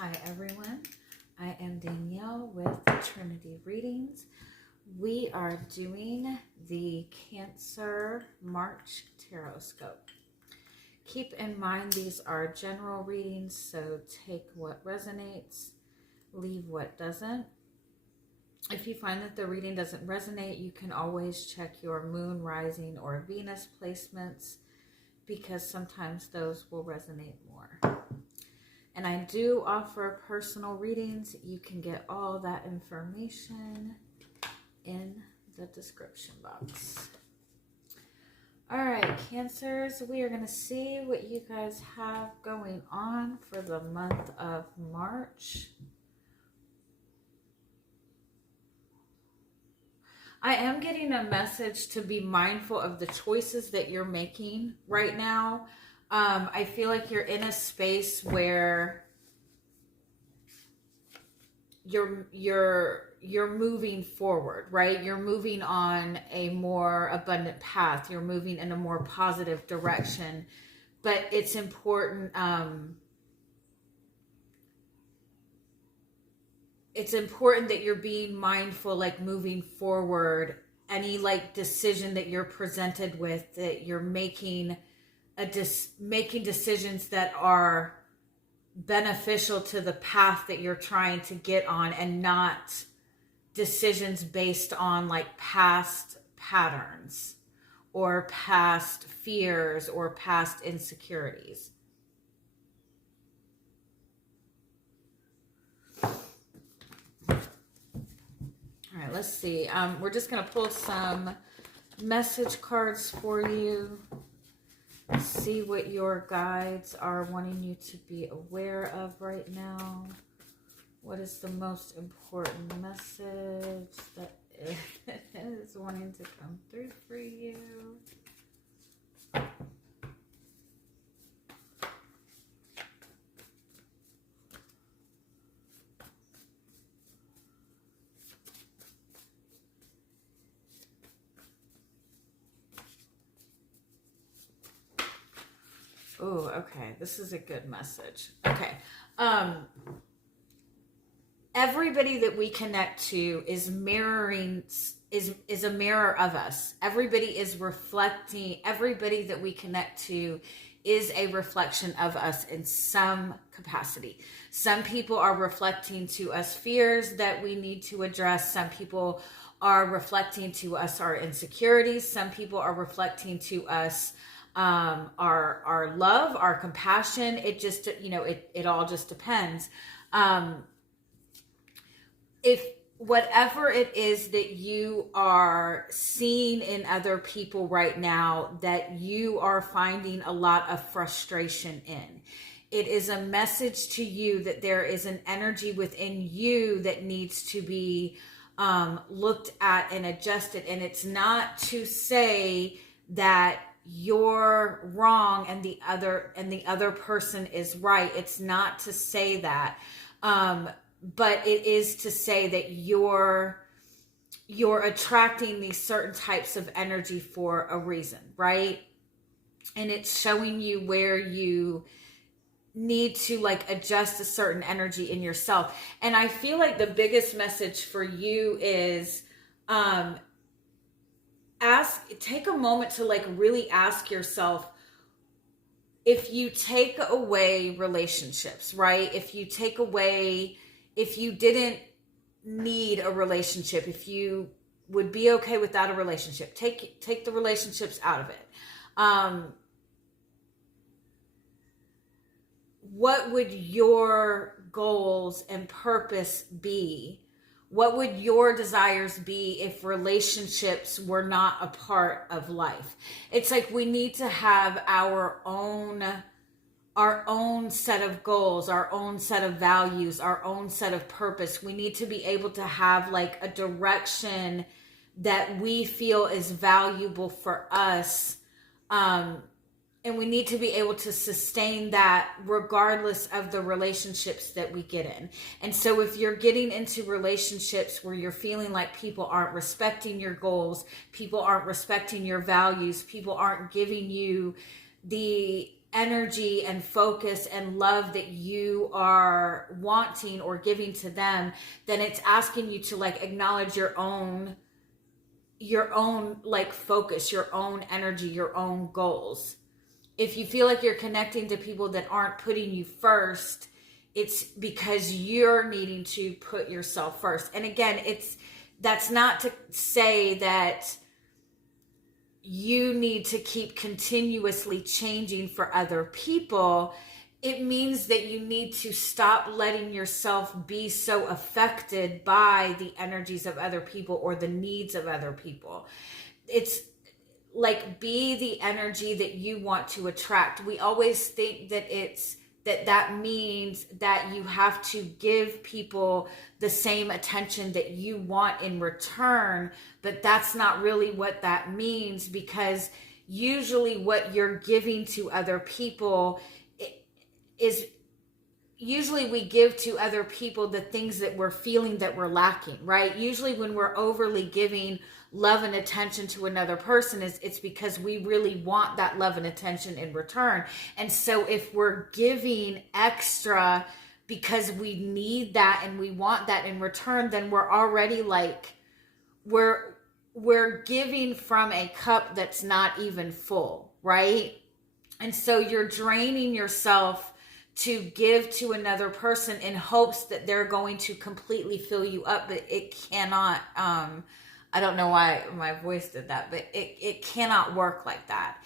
Hi everyone, I am Danielle with Trinity Readings. We are doing the Cancer March Tarotscope. Keep in mind these are general readings, so take what resonates, leave what doesn't. If you find that the reading doesn't resonate, you can always check your moon, rising, or Venus placements because sometimes those will resonate more. And I do offer personal readings. You can get all that information in the description box. All right, Cancers, we are going to see what you guys have going on for the month of March. I am getting a message to be mindful of the choices that you're making right now. I feel like you're in a space where you're moving forward, right? You're moving on a more abundant path. You're moving in a more positive direction, but it's important. It's important that you're being mindful, like moving forward, any like decision that you're presented with, that you're making making decisions that are beneficial to the path that you're trying to get on, and not decisions based on like past patterns or past fears or past insecurities. All right, let's see. We're just going to pull some message cards for you. See what your guides are wanting you to be aware of right now. What is the most important message that is wanting to come through for you? Oh, okay. This is a good message. Okay. Everybody that we connect to is mirroring, is a mirror of us. Everybody is reflecting. Everybody that we connect to is a reflection of us in some capacity. Some people are reflecting to us fears that we need to address. Some people are reflecting to us our insecurities. Some people are reflecting to us our love, our compassion. It just, it all just depends. If whatever it is that you are seeing in other people right now that you are finding a lot of frustration in, it is a message to you that there is an energy within you that needs to be looked at and adjusted. And it's not to say that you're wrong and the other person is right. It's not to say that, but it is to say that you're attracting these certain types of energy for a reason, right? And it's showing you where you need to like adjust a certain energy in yourself. And I feel like the biggest message for you is take a moment to like really ask yourself, if you take away relationships, right? If you didn't need a relationship, if you would be okay without a relationship, take the relationships out of it. What would your goals and purpose be? What would your desires be if relationships were not a part of life? It's like we need to have our own set of goals, our own set of values, our own set of purpose. We need to be able to have like a direction that we feel is valuable for us. And we need to be able to sustain that regardless of the relationships that we get in. And so if you're getting into relationships where you're feeling like people aren't respecting your goals, people aren't respecting your values, people aren't giving you the energy and focus and love that you are wanting or giving to them, then it's asking you to like acknowledge your own like focus, your own energy, your own goals. If you feel like you're connecting to people that aren't putting you first, it's because you're needing to put yourself first. And again, that's not to say that you need to keep continuously changing for other people. It means that you need to stop letting yourself be so affected by the energies of other people or the needs of other people. It's like, be the energy that you want to attract. We always think that that means that you have to give people the same attention that you want in return, but that's not really what that means, because usually what you're giving to other people is usually we give to other people the things that we're feeling that we're lacking, right? Usually when we're overly giving love and attention to another person, it's because we really want that love and attention in return. And so if we're giving extra because we need that and we want that in return, then we're already like, we're giving from a cup that's not even full, right? And so you're draining yourself to give to another person in hopes that they're going to completely fill you up, but it cannot. I don't know why my voice did that, but it cannot work like that.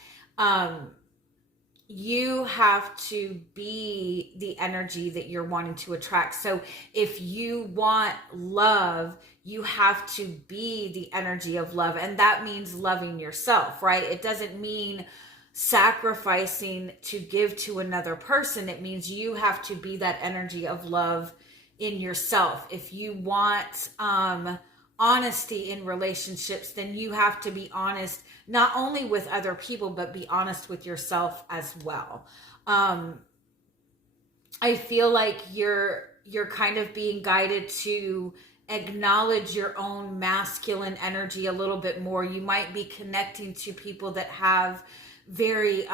You have to be the energy that you're wanting to attract. So if you want love, you have to be the energy of love. And that means loving yourself, right? It doesn't mean sacrificing to give to another person. It means you have to be that energy of love in yourself. If you want honesty in relationships, then you have to be honest not only with other people, but be honest with yourself as well. I feel like you're kind of being guided to acknowledge your own masculine energy a little bit more. You might be connecting to people that have very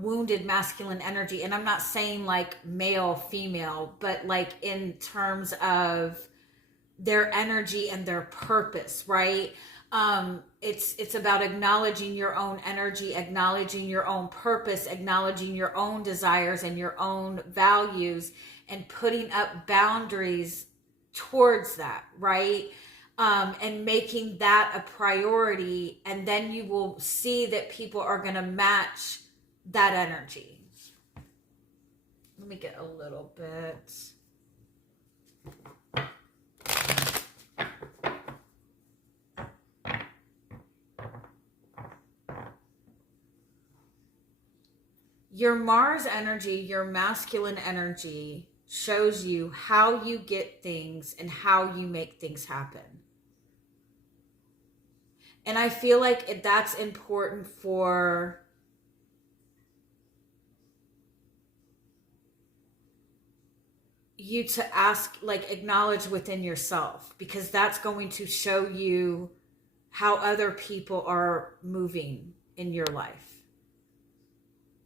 wounded masculine energy, and I'm not saying like male, female, but like in terms of their energy and their purpose, right? It's about acknowledging your own energy, acknowledging your own purpose, acknowledging your own desires and your own values, and putting up boundaries towards that, right? And making that a priority, and then you will see that people are going to match that energy. Let me get a little bit. Your Mars energy, your masculine energy, shows you how you get things and how you make things happen. And I feel like that's important for you to ask, like, acknowledge within yourself, because that's going to show you how other people are moving in your life.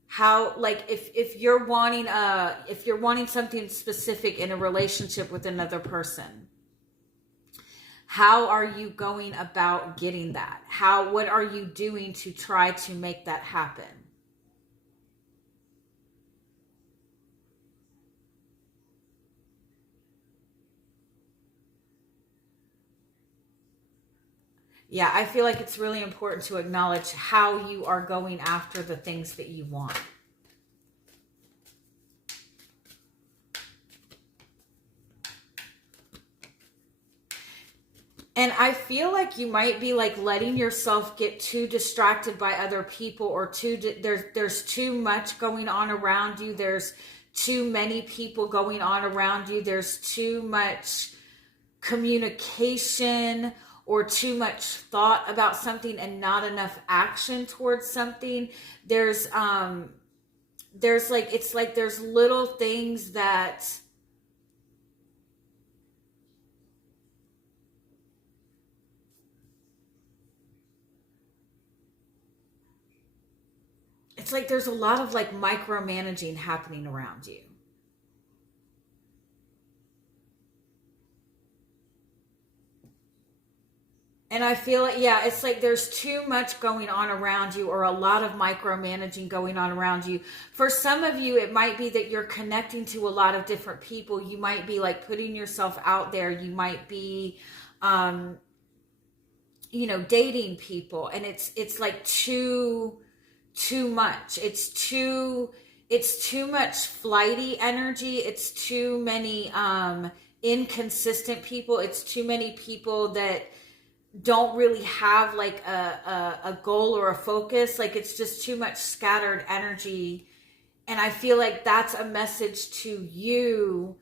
How, like, if you're wanting something specific in a relationship with another person, how are you going about getting that? What are you doing to try to make that happen? Yeah, I feel like it's really important to acknowledge how you are going after the things that you want. And I feel like you might be like letting yourself get too distracted by other people, or there's too much going on around you. There's too many people going on around you. There's too much communication or too much thought about something and not enough action towards something. There's like, it's like there's little things that it's like there's a lot of like micromanaging happening around you. And I feel like, yeah, it's like there's too much going on around you, or a lot of micromanaging going on around you. For some of you, it might be that you're connecting to a lot of different people. You might be like putting yourself out there. You might be, dating people, and it's like too much. It's too much flighty energy. It's too many inconsistent people. It's too many people that don't really have like a goal or a focus. Like it's just too much scattered energy. And I feel like that's a message to you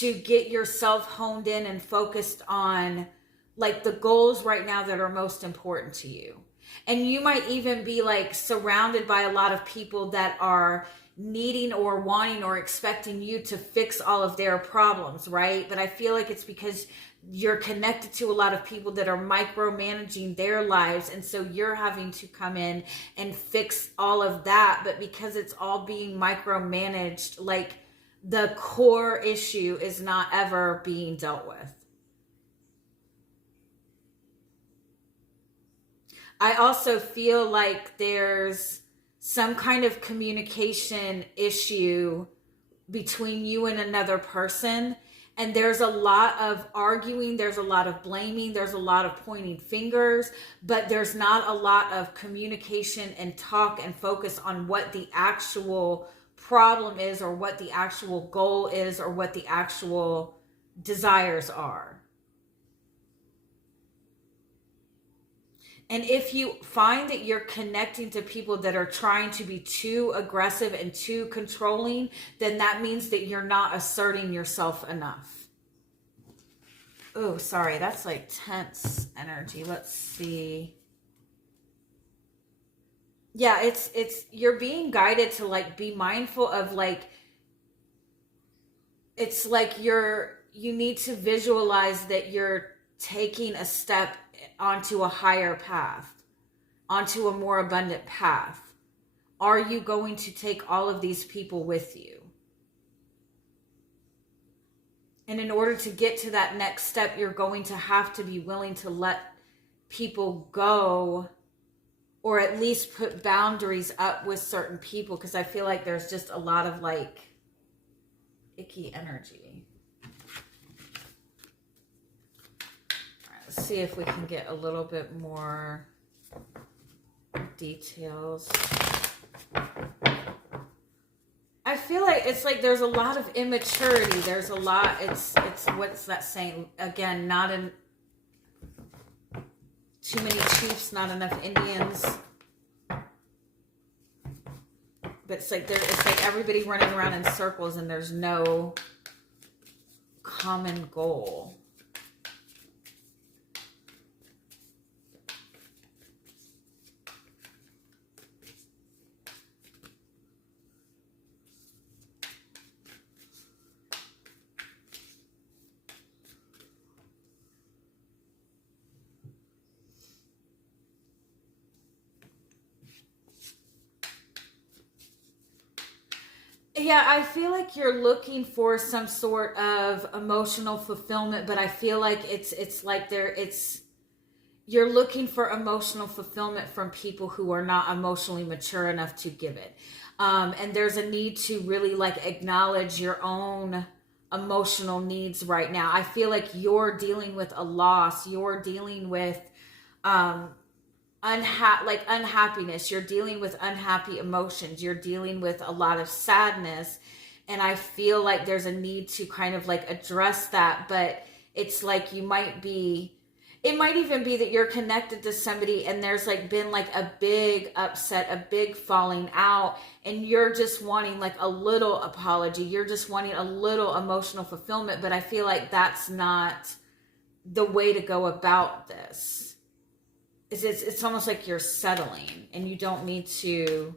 to get yourself honed in and focused on like the goals right now that are most important to you. And you might even be like surrounded by a lot of people that are needing or wanting or expecting you to fix all of their problems, right? But I feel like it's because you're connected to a lot of people that are micromanaging their lives, and so you're having to come in and fix all of that. But because it's all being micromanaged, like the core issue is not ever being dealt with. I also feel like there's some kind of communication issue between you and another person. And there's a lot of arguing, there's a lot of blaming, there's a lot of pointing fingers, but there's not a lot of communication and talk and focus on what the actual problem is, or what the actual goal is, or what the actual desires are. And if you find that you're connecting to people that are trying to be too aggressive and too controlling, then that means that you're not asserting yourself enough. Oh, sorry, that's like tense energy. Let's see. Yeah, it's you're being guided to like be mindful of like, it's like you need to visualize that you're taking a step onto a higher path, onto a more abundant path. Are you going to take all of these people with you? And in order to get to that next step, you're going to have to be willing to let people go, or at least put boundaries up with certain people, because I feel like there's just a lot of like icky energy. See if we can get a little bit more details. I feel like it's like there's a lot of immaturity. There's a lot. It's what's that saying again? Not in too many chiefs, not enough Indians. But it's like it's like everybody running around in circles, and there's no common goal. Yeah, I feel like you're looking for some sort of emotional fulfillment, but I feel like it's like you're looking for emotional fulfillment from people who are not emotionally mature enough to give it. And there's a need to really like acknowledge your own emotional needs right now. I feel like you're dealing with a loss. You're dealing with unhappiness. You're dealing with unhappy emotions. You're dealing with a lot of sadness. And I feel like there's a need to kind of like address that. But it's like it might even be that you're connected to somebody and there's like been like a big upset, a big falling out, and you're just wanting like a little apology. You're just wanting a little emotional fulfillment. But I feel like that's not the way to go about this. It's almost like you're settling, and you don't need to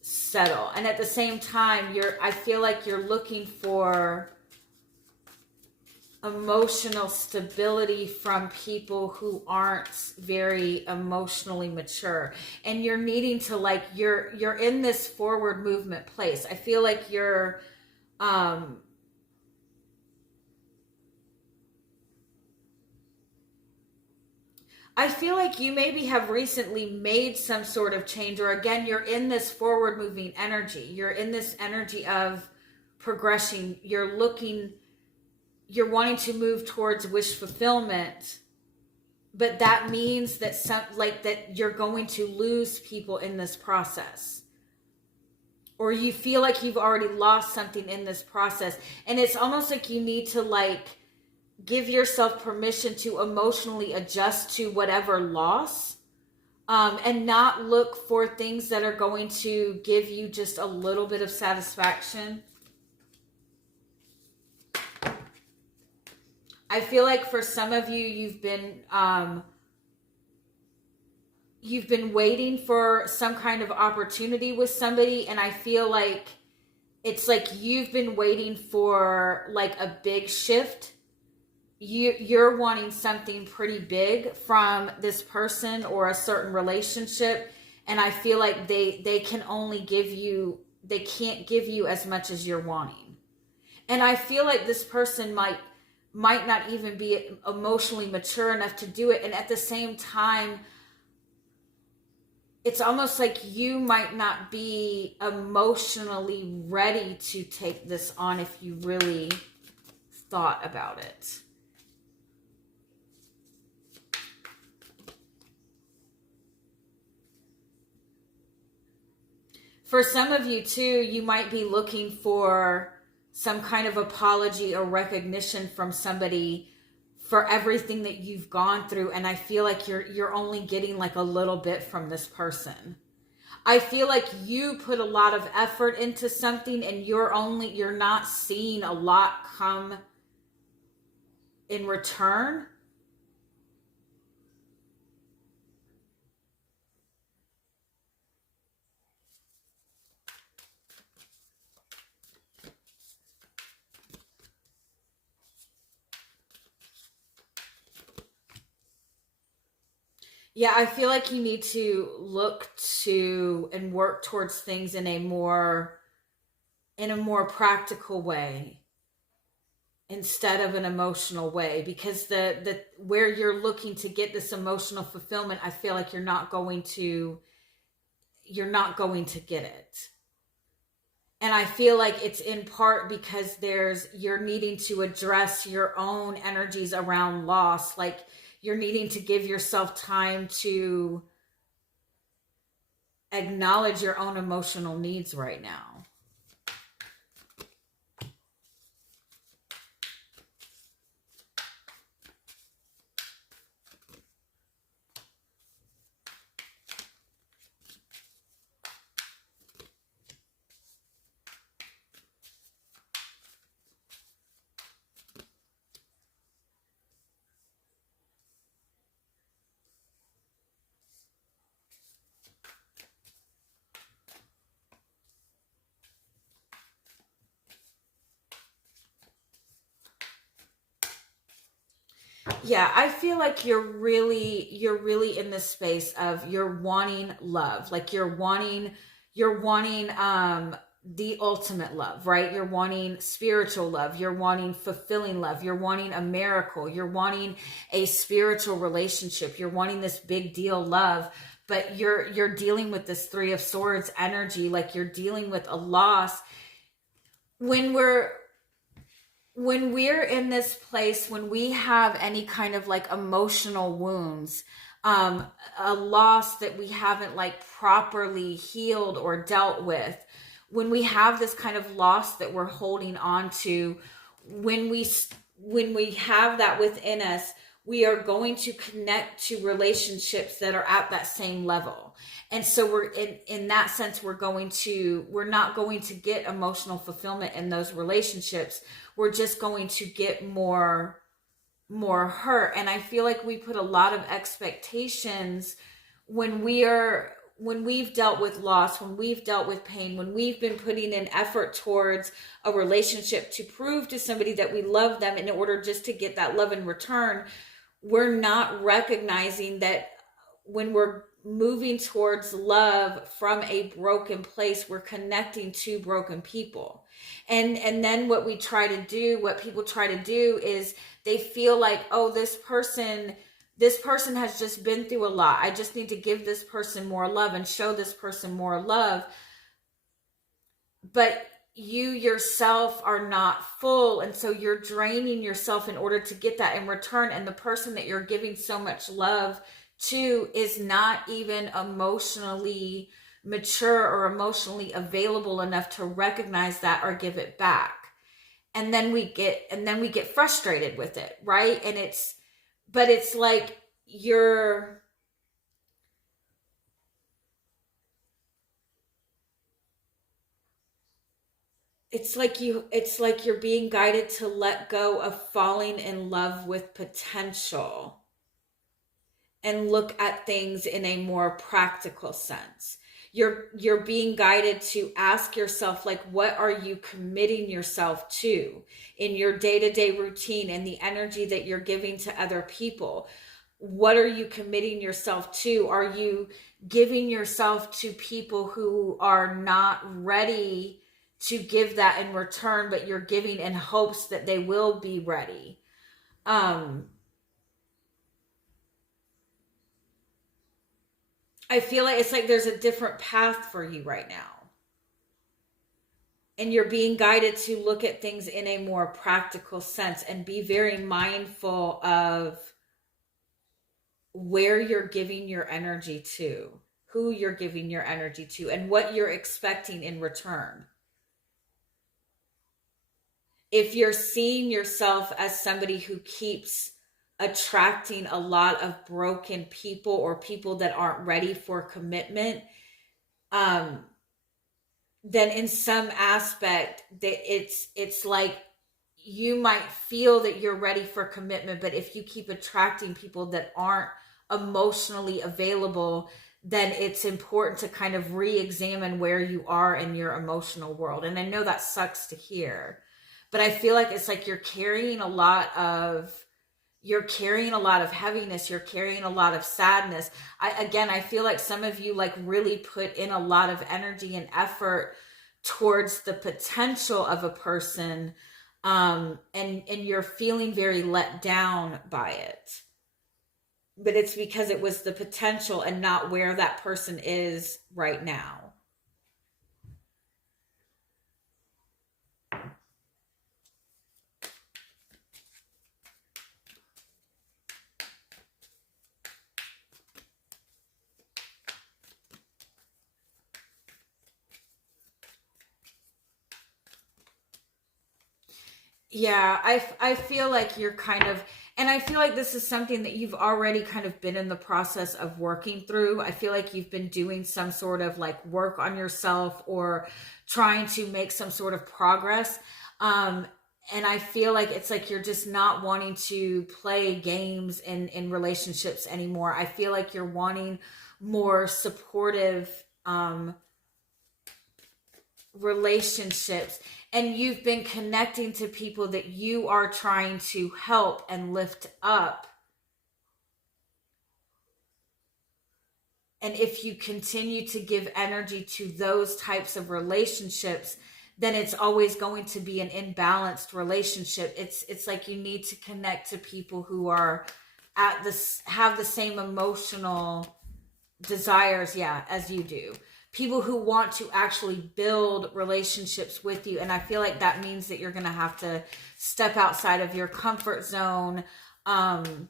settle. And at the same time, I feel like you're looking for emotional stability from people who aren't very emotionally mature, and you're needing to, like, you're in this forward movement place. I feel like you're I feel like you maybe have recently made some sort of change, or again, you're in this forward moving energy. You're in this energy of progression. You're wanting to move towards wish fulfillment, but that means that that you're going to lose people in this process, or you feel like you've already lost something in this process. And it's almost like you need to, like, give yourself permission to emotionally adjust to whatever loss, and not look for things that are going to give you just a little bit of satisfaction. I feel like for some of you, you've been waiting for some kind of opportunity with somebody, and I feel like it's like you've been waiting for, like, a big shift. You're wanting something pretty big from this person or a certain relationship, and I feel like they can't give you as much as you're wanting. And I feel like this person might not even be emotionally mature enough to do it, and at the same time, it's almost like you might not be emotionally ready to take this on if you really thought about it. For some of you too, you might be looking for some kind of apology or recognition from somebody for everything that you've gone through, and I feel like you're only getting, like, a little bit from this person. I feel like you put a lot of effort into something, and you're not seeing a lot come in return. Yeah, I feel like you need to look to and work towards things in a more practical way instead of an emotional way, because the where you're looking to get this emotional fulfillment, I feel like you're not going to get it. And I feel like it's in part because you're needing to address your own energies around loss. Like, you're needing to give yourself time to acknowledge your own emotional needs right now. Yeah, I feel like you're really in this space of you're wanting love. Like, you're wanting the ultimate love, right? You're wanting spiritual love, you're wanting fulfilling love, you're wanting a miracle, you're wanting a spiritual relationship, you're wanting this big deal love, but you're dealing with this 3 of Swords energy, like you're dealing with a loss. When we're in this place, when we have any kind of, like, emotional wounds, a loss that we haven't, like, properly healed or dealt with, when we have this kind of loss that we're holding on to, when we have that within us, we are going to connect to relationships that are at that same level. And so we're in that sense, we're not going to get emotional fulfillment in those relationships. We're just going to get more hurt. And I feel like we put a lot of expectations when when we've dealt with loss, when we've dealt with pain, when we've been putting in effort towards a relationship to prove to somebody that we love them in order just to get that love in return, we're not recognizing that when we're moving towards love from a broken place, we're connecting to broken people. And then what people try to do is they feel like, oh, this person has just been through a lot. I just need to give this person more love and show this person more love. But you yourself are not full, and so you're draining yourself in order to get that in return. And the person that you're giving so much love to is not even emotionally mature or emotionally available enough to recognize that or give it back. And then we get frustrated with it, right? And it's like it's like you're being guided to let go of falling in love with potential and look at things in a more practical sense. You're being guided to ask yourself, like, what are you committing yourself to in your day-to-day routine and the energy that you're giving to other people? What are you committing yourself to? Are you giving yourself to people who are not ready to give that in return, but you're giving in hopes that they will be ready? I feel like it's like there's a different path for you right now. And you're being guided to look at things in a more practical sense and be very mindful of where you're giving your energy to, who you're giving your energy to, and what you're expecting in return. If you're seeing yourself as somebody who keeps attracting a lot of broken people or people that aren't ready for commitment, then in some aspect that it's like you might feel that you're ready for commitment, but if you keep attracting people that aren't emotionally available, then it's important to kind of re-examine where you are in your emotional world. And I know that sucks to hear, but I feel like it's like you're carrying a lot of heaviness, you're carrying a lot of sadness. I feel like some of you like really put in a lot of energy and effort towards the potential of a person, and you're feeling very let down by it. But it's because it was the potential and not where that person is right now. Yeah, I feel like you're kind of, and I feel like this is something that you've already kind of been in the process of working through. I feel like you've been doing some sort of like work on yourself or trying to make some sort of progress. And I feel like it's like you're just not wanting to play games in relationships anymore. I feel like you're wanting more supportive relationships, and you've been connecting to people that you are trying to help and lift up. And if you continue to give energy to those types of relationships, then it's always going to be an imbalanced relationship. It's like you need to connect to people who are have the same emotional desires, as you do. People who want to actually build relationships with you. And I feel like that means that you're going to have to step outside of your comfort zone, and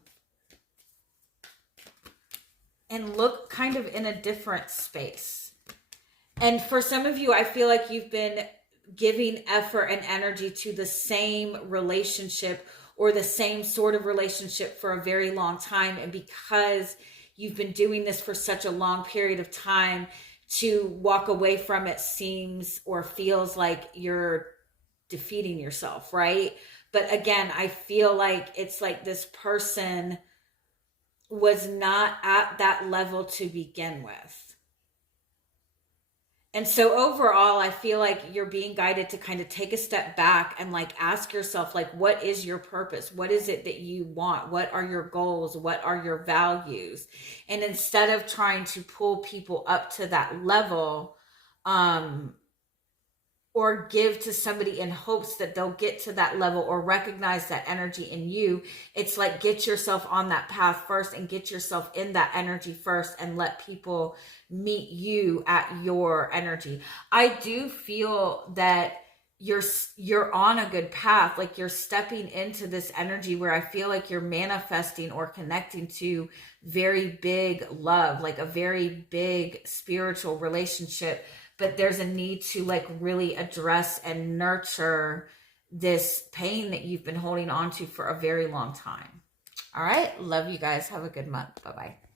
look kind of in a different space. And for some of you, I feel like you've been giving effort and energy to the same relationship or the same sort of relationship for a very long time. And because you've been doing this for such a long period of time, to walk away from it seems or feels like you're defeating yourself, right? But again, I feel like it's like this person was not at that level to begin with. And so overall, I feel like you're being guided to kind of take a step back and like ask yourself, like, what is your purpose? What is it that you want? What are your goals? What are your values? And instead of trying to pull people up to that level, um, or give to somebody in hopes that they'll get to that level or recognize that energy in you, it's like get yourself on that path first and get yourself in that energy first and let people meet you at your energy. I do feel that you're on a good path, like you're stepping into this energy where I feel like you're manifesting or connecting to very big love, like a very big spiritual relationship, but there's a need to like really address and nurture this pain that you've been holding on to for a very long time. All right. Love you guys. Have a good month. Bye-bye.